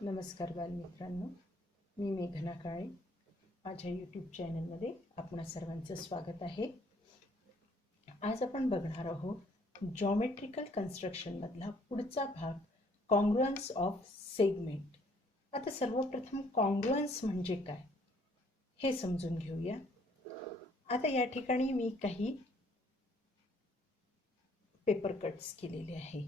नमस्कार बालमित्रांनो, मी मेघना काळे. माझ्या यूट्यूब चॅनलमध्ये आपणा सर्वांचं स्वागत आहे. आज आपण बघणार आहोत जॉमेट्रिकल कन्स्ट्रक्शनमधला पुढचा भाग, कॉन्ग्रुअन्स ऑफ सेगमेंट. आता सर्वप्रथम कॉन्ग्रुअन्स म्हणजे काय हे समजून घेऊया. आता या ठिकाणी मी काही पेपर कट्स केलेले आहे.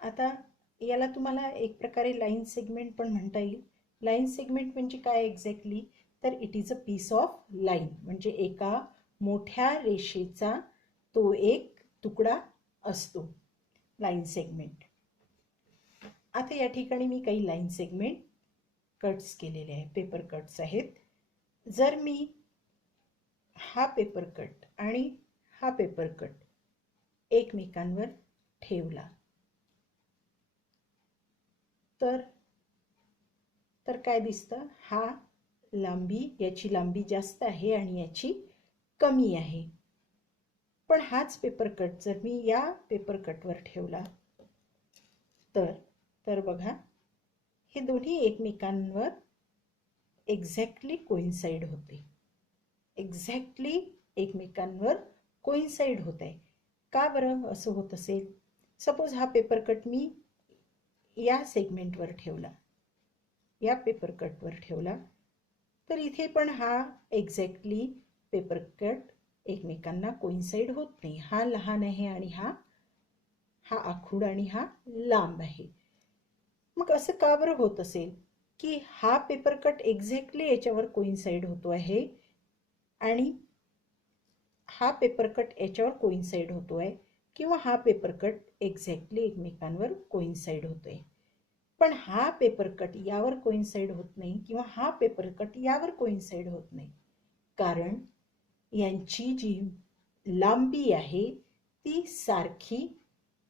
आता याला तुम्हाला एक प्रकारे लाईन सेगमेंट पण म्हणता येईल. लाईन सेगमेंट म्हणजे काय एक्झॅक्टली, तर it is a piece of line, म्हणजे एका मोठ्या रेषेचा तो एक तुकडा असतो लाईन सेगमेंट. आता या ठिकाणी मी काही लाईन सेगमेंट कट्स केलेले आहे, पेपर कट्स आहेत. जर मी हा पेपर कट आणि हा पेपर कट एकमेकांवर ठेवला तर काय दिसतं, हा लांबी, याची लांबी जास्त आहे आणि याची कमी आहे. पण हाच पेपर कट जर मी या पेपर कटवर ठेवला तर बघा, हे दोन्ही एकमेकांवर एक्झॅक्टली कोइन्साइड होते, एक्झॅक्टली एकमेकांवर कोइन्साइड होत आहे. का बरं असं होत असेल? सपोज हा पेपर कट मी या सेगमेंटवर ठेवला, या पेपर कटवर ठेवला, तर इथे पण हा एक्झॅक्टली पेपर कट एकमेकांना कोइन्साइड होत नाही. हा लहान आहे आणि हा आखूड आणि हा लांब आहे. मग असं का बरं होत असेल की हा पेपर कट एक्झॅक्टली याच्यावर कोइन्साइड होतो आहे आणि हा पेपर कट याच्यावर कोइन्साइड होतोय, किंवा हा पेपर कट एक्झॅक्टली एकमेकांवर कोइन्साइड होतोय, पण हा पेपर कट यावर कोइन्साइड होत नाही किंवा हा पेपर कट यावर कोइन्साइड होत नाही, कारण यांची जी लांबी आहे ती सारखी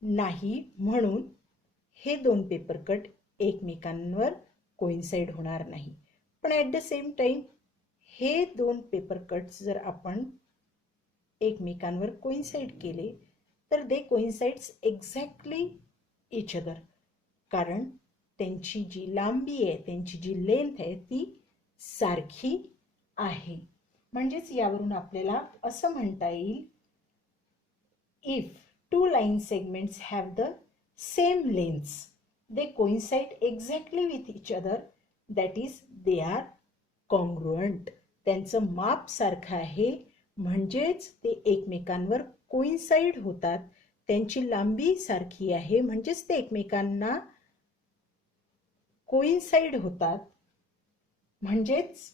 नाही. म्हणून हे दोन पेपर कट एकमेकांवर कोइन्साइड होणार नाही. पण ॲट द सेम टाइम हे दोन पेपर कट्स जर आपण एकमेकांवर कोइन्साइड केले तर दे कोइन्साइड्स एक्झॅक्टली इच अदर, कारण त्यांची जी लांबी आहे, त्यांची जी लेंथ आहे ती सारखी आहे. म्हणजेच यावरून आपल्याला असं म्हणता येईल, if two line segments have the same lengths, they coincide exactly with each other, that is they are congruent. त्यांचं माप सारखं आहे, म्हणजेच ते एकमेकांवर कोइन्साइड होतात. त्यांची लांबी सारखी आहे, म्हणजेच ते एकमेकांना कोइन्साइड होतात, म्हणजेच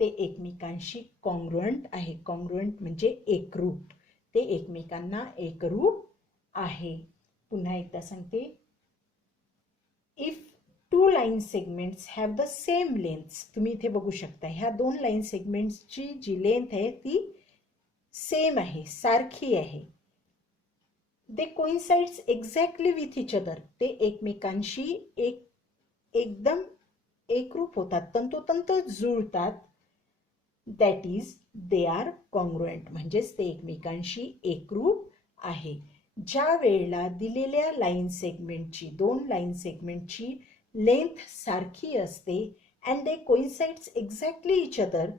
ते एकमेकांशी कॉन्ग्रुअंट आहे. कॉन्ग्रुअंट म्हणजे एकरूप, ते एकमेकांना एकरूप आहे. पुन्हा एकदा सांगते, if two line segments have the same lengths, तुम्ही इथे बघू शकता ह्या दोन लाईन सेगमेंट्सची जी लेंथ आहे ती सेम आहे, सारखी आहे. दे coincides exactly with each other, ते एकमेकांशी एकदम एकरूप होतात, तंतोतंत जुळतात. That is they are congruent, म्हणजेच ते एकमेकांशी एकरूप आहे. ज्या वेळेला दिलेल्या लाईन सेगमेंटची, दोन लाईन सेगमेंटची लेंथ सारखी असते and they coincides exactly each other,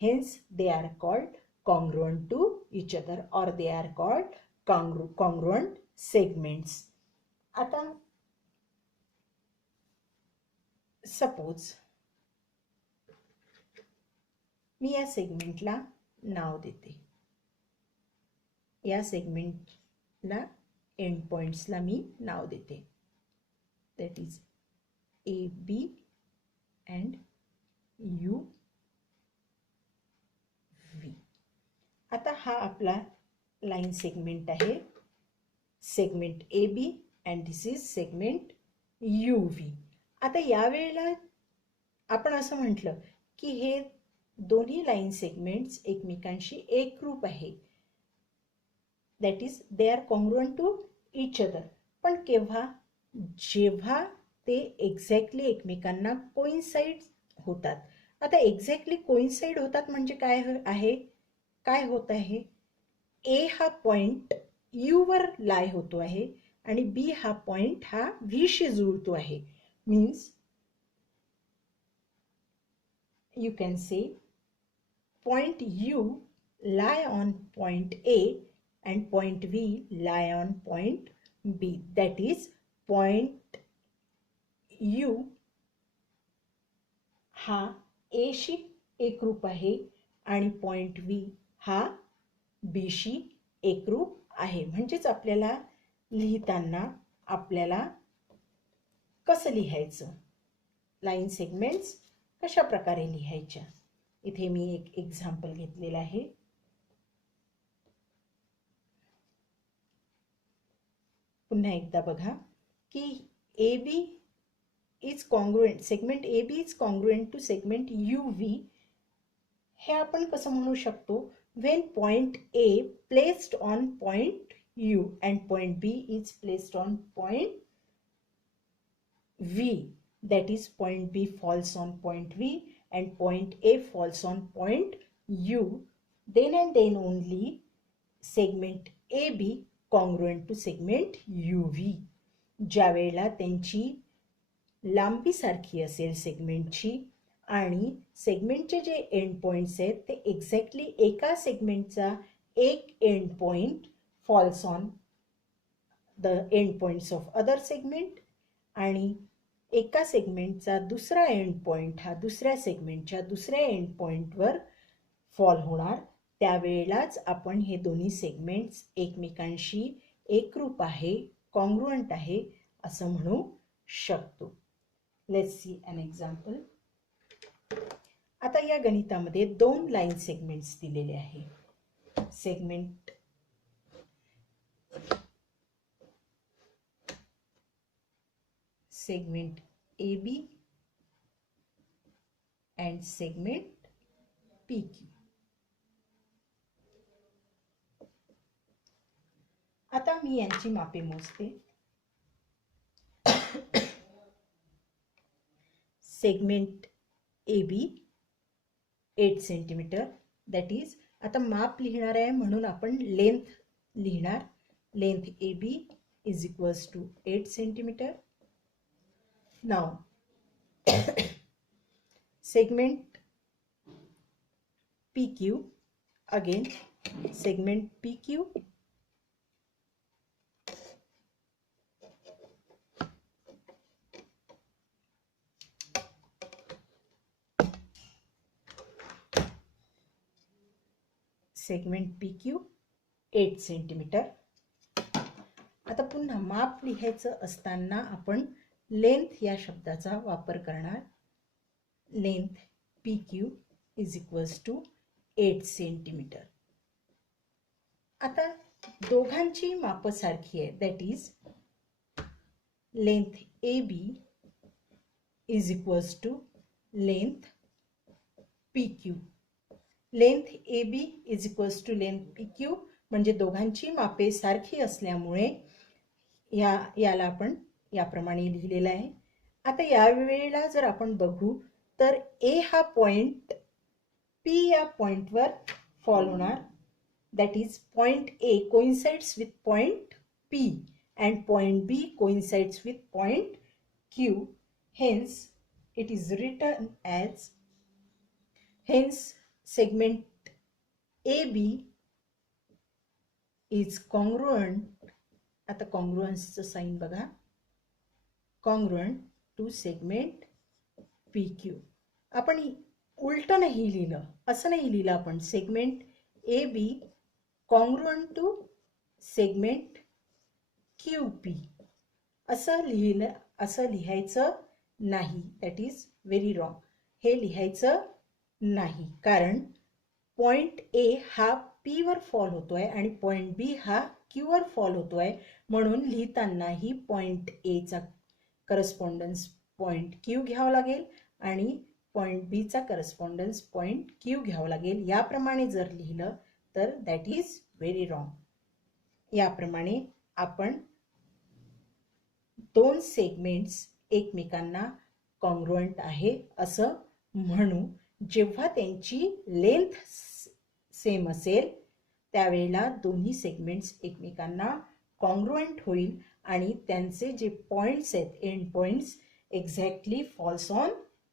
hence they are called congruent to each other or they are called congruent segments. आता सपोज मी या सेगमेंटला नाव देते, या सेगमेंटला एंड पॉइंट्सला मी नाव देते, that is A B and U V. आता हा आपला लाईन सेगमेंट आहे, segment A B and this is segment U V. आता यावेळेला आपण असं म्हटलं की हे दोन्ही लाईन सेगमेंट्स एकमेकांशी एकरूप आहे, that is they are congruent to each other. पण केव्हा? जेव्हा ते एक्झॅक्टली एकमेकांना कोइन्साइड होतात. आता एक्झॅक्टली कोइन्साइड होतात म्हणजे काय आहे, काय होत आहे, ए हा पॉइंट यू वर लाय होतो आहे आणि बी हा पॉइंट हा व्ही शी जुळतो आहे. Means you can say point U lie on point A and point V lie on point B. That is, point U हा A शी एकरूप आहे आणि पॉइंट V हा B शी एकरूप आहे. म्हणजेच आपल्याला लिहिताना आपल्याला कसं लिहायचं, लाईन सेगमेंट्स कशा प्रकारे लिहायच्या. इथे मी एक एक्झाम्पल घेतलेलं आहे. पुन्हा एकदा बघा की AB is congruent, segment AB is congruent to segment UV. हे आपण कसं म्हणू शकतो, when point A placed on point U and point B is placed on point V, that is point B falls on point V and point A falls on point U, then and then only segment AB congruent to segment UV. ज्या वेळेला त्यांची लांबी सारखी असेल सेगमेंटची आणि सेगमेंटचे जे end points आहेत ते एक्झॅक्टली एका सेगमेंटचा एक end point falls on the end points of other segment आणि एका सेगमेंटचा दुसरा एंड पॉइंट हा दुसऱ्या सेगमेंटच्या दुसऱ्या एंड पॉइंटवर फॉल होणार, त्यावेळेलाच आपण हे दोन्ही सेगमेंट्स एकमेकांशी एकरूप आहे, कॉन्ग्रुएंट आहे असं म्हणू शकतो. Let's see an example. आता या गणितामध्ये दोन लाईन सेगमेंट्स दिलेले आहे. Segment AB and segment PQ. आता मी यांची मापे मोजते. Segment AB 8 centimetre, that is, आता माप लिहिणार आहे म्हणून आपण लेंथ लिहिणार. Length AB is equals to 8 centimetre. Now segment PQ, again segment PQ segment PQ 8 centimetre. आता पुन्हा माप लिहायचं असताना आपण लेंथ या शब्दाचा वापर करणार. Length PQ is equals to 8 centimetre. आता दोघांची माप सारखी आहे, that is length AB is equals to length PQ. Length AB is equals to length PQ म्हणजे दोघांची मापे सारखी असल्यामुळे याला आपण याप्रमाणे लिहिलेलं आहे. आता या वेळेला जर आपण बघू तर A हा पॉइंट P या पॉइंटवर फॉल होणार, that is point A coincides with point P and point B coincides with point Q. Hence it is written as, hence segment AB is congruent, आता कॉन्ग्रुअन्सचं साइन बघा, congruent to segment PQ. आपण उलटं नाही लिहिलं, असं नाही लिहिलं आपण, segment AB congruent to segment QP असं लिहिलं, असं लिहायचं नाही, दॅट इज व्हेरी रॉंग. हे लिहायचं नाही कारण पॉइंट A हा P वर फॉल होतोय आणि पॉइंट B हा Q वर फॉल होतोय, म्हणून लिहितानाही पॉइंट A चा करस्पॉन्डन्स पॉइंट Q घ्यावा लागेल आणि पॉइंट B चा करस्पॉन्डन्स पॉइंट Q घ्यावा लागेल. याप्रमाणे जर लिहिलं तर दॅट इज व्हेरी रॉंग. याप्रमाणे आपण दोन सेगमेंट्स एकमेकांना कॉन्ग्रुएंट आहे असं म्हणू जेव्हा त्यांची लेंथ सेम असेल, त्यावेळेला दोन्ही सेगमेंट्स एकमेकांना कॉन्ग्रुएंट होईल आणि त्यांचे जे पॉइंट्स आहेत, end points, exactly falls on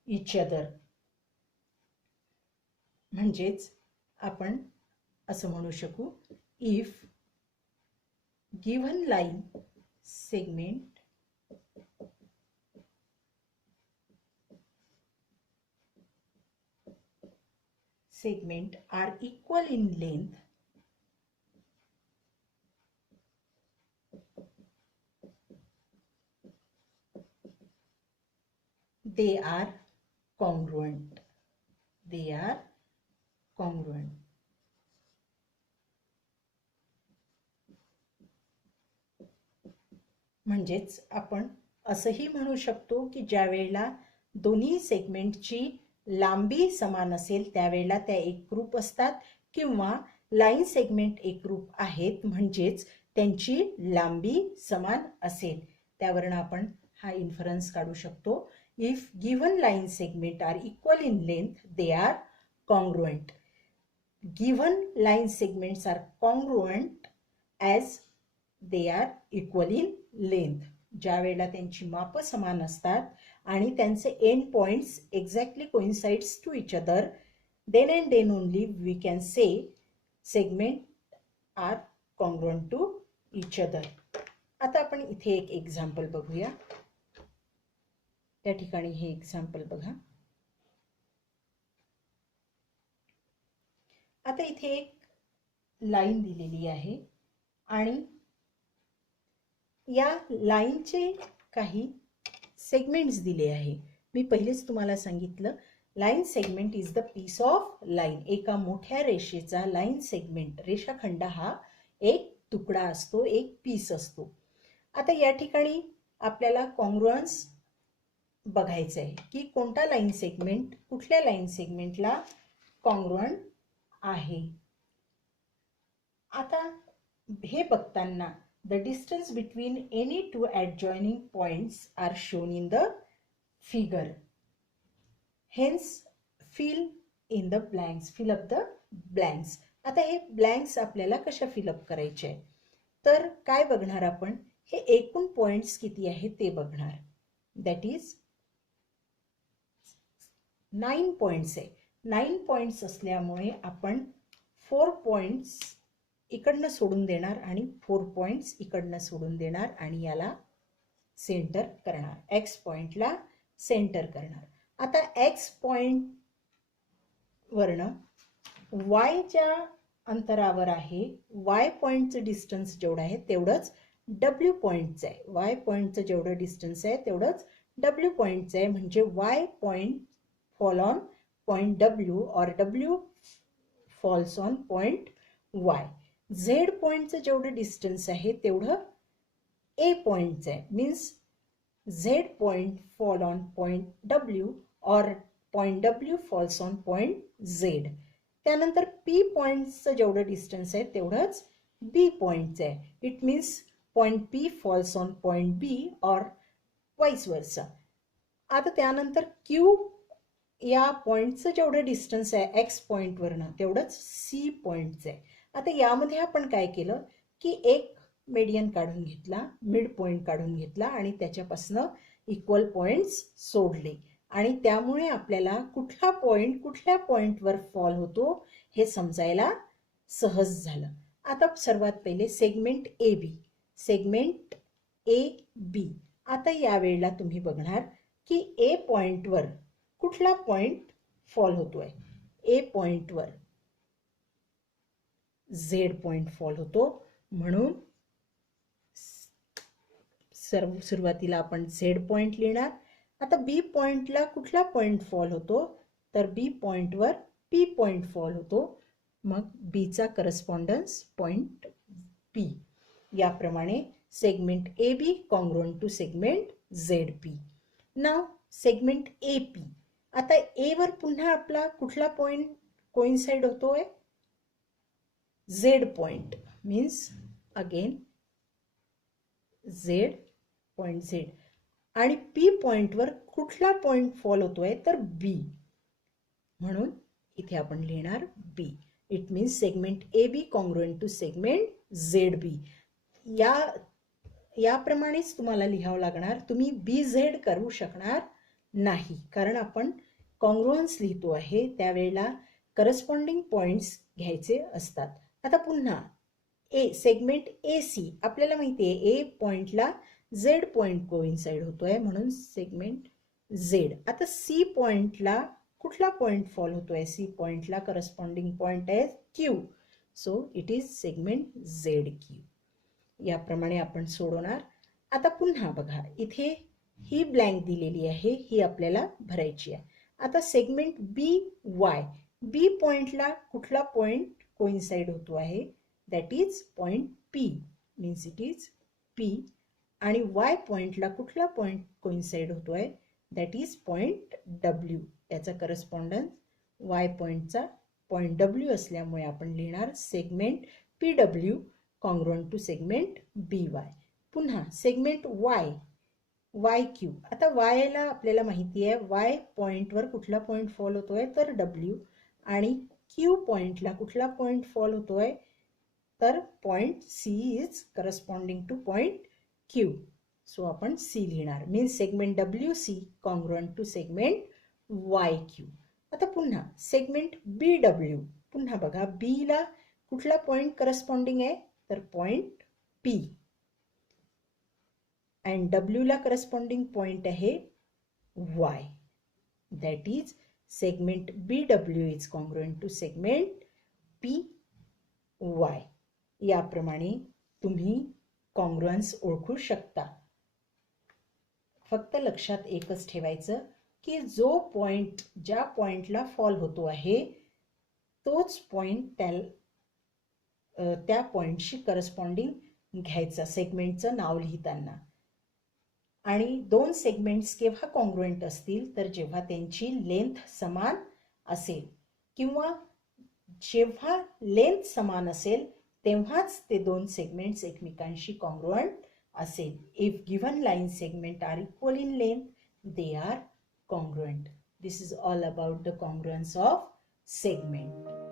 each other. म्हणजेच आपण असं म्हणू शकू, if given line segment are equal in length, they are congruent. They are congruent. म्हणजेच आपण असंही म्हणू शकतो की ज्या वेळेला दोन्ही सेगमेंटची लांबी समान असेल त्यावेळेला त्या एकरूप असतात, किंवा लाईन सेगमेंट एकरूप आहेत म्हणजेच त्यांची लांबी समान असेल. त्यावरून आपण हा इन्फरन्स काढू शकतो. If given line segment are equal in length they are congruent. Given line segments are congruent as they are equal in length. ज्या वेळेला त्यांची माप समान असतात आणि त्यांचे end points exactly coincides to each other, then and then only we can say segment are congruent to each other. आता आपण इथे एक एक्झाम्पल बघूया. त्या ठिकाणी हे एक्झाम्पल बघा. आता इथे एक लाईन दिलेली आहे आणि या लाईनचे काही सेगमेंट्स दिले आहे. मी पहिलेच तुम्हाला सांगितलं, line segment is the piece of line. एका मोठ्या रेषेचा लाईन सेगमेंट, रेषाखंड हा एक तुकडा असतो, एक पीस असतो. आता या ठिकाणी आपल्याला कॉन्ग्रुअन्स बघायचं आहे की कोणता लाईन सेगमेंट कुठल्या लाईन सेगमेंटला कॉन्ग्रुअंट आहे. आता हे बघताना the distance between any two adjoining points are shown in the figure. Hence fill in the blanks, fill up the blanks. आता हे ब्लँक्स आपल्याला कशा फिल अप करायचे आहे, तर काय बघणार आपण, हे एकूण पॉइंट्स किती आहेत ते बघणार. दॅट इज 9 पॉइंट्स आहे. 9 पॉइंट्स असल्यामुळे आपण 4 पॉइंट्स इकडनं सोडून देणार आणि 4 पॉइंट्स इकडनं सोडून देणार आणि याला सेंटर करणार, एक्स पॉइंटला सेंटर करणार. आता एक्स पॉइंट वरनं वायच्या अंतरावर आहे, वाय पॉइंटचं डिस्टन्स जेवढं आहे तेवढंच डब्ल्यू पॉइंटचं आहे. वाय पॉइंटचं जेवढं डिस्टन्स आहे तेवढंच डब्ल्यू पॉइंटचं आहे. म्हणजे Y point fall on point W और W falls on point Y. Z पॉइंटचं जेवढं डिस्टन्स आहे तेवढं ए पॉइंटचं आहे. Means Z point fall on point W और point W falls on point Z. त्यानंतर पी पॉइंटचं जेवढं डिस्टन्स आहे तेवढंच बी पॉइंटचं आहे. It means point P falls on point B और वाईस वर्सा. आता त्यानंतर क्यू या पॉइंटचं जेवढं डिस्टन्स आहे एक्स पॉइंटवरनं तेवढंच सी पॉइंटचं आहे. आता यामध्ये आपण काय केलं की एक मेडियन काढून घेतला, मिड पॉइंट काढून घेतला आणि त्याच्यापासनं इक्वल पॉइंट्स सोडले आणि त्यामुळे आपल्याला कुठला पॉइंट कुठल्या पॉइंटवर फॉल होतो हे समजायला सहज झालं. आता सर्वात पहिले segment A B. Segment A बी. आता या वेळेला तुम्ही बघणार की ए पॉइंटवर कुठला पॉइंट फॉल होतोय. ए पॉइंटवर झेड पॉइंट फॉल होतो, म्हणून सुरुवातीला आपण झेड पॉइंट लिहिणार. आता बी पॉइंटला कुठला पॉइंट फॉल होतो, तर बी पॉइंटवर पी पॉइंट फॉल होतो, मग बीचा करस्पॉन्डन्स पॉइंट पी. याप्रमाणे segment A B congruent to segment Z P. नाव सेगमेंट ए पी. आता ए वर पुन्हा आपला कुठला पॉइंट कोइन्साइड होतोय, Z point. Means again Z point Z. आणि पी पॉइंटवर कुठला पॉइंट फॉल होतोय तर बी, म्हणून इथे आपण लिहिणार B. It means segment A B congruent to segment Z B. याप्रमाणेच तुम्हाला लिहावं लागणार. तुम्ही बी झेड करू शकणार नाही, कारण आपण कॉन्ग्रुअन्स लिहितो आहे त्यावेळेला करस्पॉन्डिंग पॉइंट्स घ्यायचे असतात. आता पुन्हा सेगमेंट ए सी, आपल्याला माहिती आहे ए पॉइंटला झेड पॉइंट कोइन्साइड होतोय म्हणून सेगमेंट झेड. आता सी पॉइंटला कुठला पॉइंट फॉल होतोय? सी पॉइंटला करस्पॉन्डिंग पॉइंट आहे Q, so it is segment Z Q. याप्रमाणे आपण सोडवणार. आता पुन्हा बघा, इथे ही ब्लँक दिलेली आहे, ही आपल्याला भरायची आहे. आता सेगमेंट बी वाय, बी पॉइंटला कुठला पॉइंट कोइन्साइड होतो आहे? That is point P, means it is P. आणि वाय पॉइंटला कुठला पॉइंट कोइन्साइड होतो आहे? That is point W. याचा करस्पॉन्डन्स वाय पॉइंटचा पॉइंट डब्ल्यू असल्यामुळे आपण लिहिणार segment P W congruent to segment B Y. पुन्हा सेगमेंट वाय, वाय क्यू. आता वायला आपल्याला माहिती आहे वाय पॉइंटवर कुठला पॉइंट फॉल होतोय तर डब्ल्यू, आणि क्यू पॉइंटला कुठला पॉइंट फॉल होतोय तर point C is corresponding to point Q. So आपण सी लिहिणार, means segment W C congruent to segment Y Q. आता पुन्हा सेगमेंट बी डब्ल्यू, पुन्हा बघा बीला कुठला पॉइंट करस्पॉन्डिंग आहे तर पॉइंट पी, अँड डब्ल्यूला करस्पॉन्डिंग पॉइंट आहे Y. That is segment B W is congruent to segment P Y. याप्रमाणे तुम्ही कॉन्ग्रुएन्स ओळखू शकता. फक्त लक्षात एकच ठेवायचं की जो पॉइंट ज्या पॉइंटला फॉल होतो आहे तोच पॉइंट त्या पॉइंटशी करस्पॉन्डिंग घ्यायचा सेगमेंटचं नाव लिहिताना. आणि दोन सेगमेंट्स केव्हा कॉन्ग्रुएंट असतील तर जेव्हा त्यांची लेंथ समान असेल, किंवा जेव्हा लेंथ समान असेल तेव्हाच ते दोन सेगमेंट्स एकमेकांशी कॉन्ग्रुएंट असेल. If given line segment are equal in length they are congruent. This is all about the congruence of segment.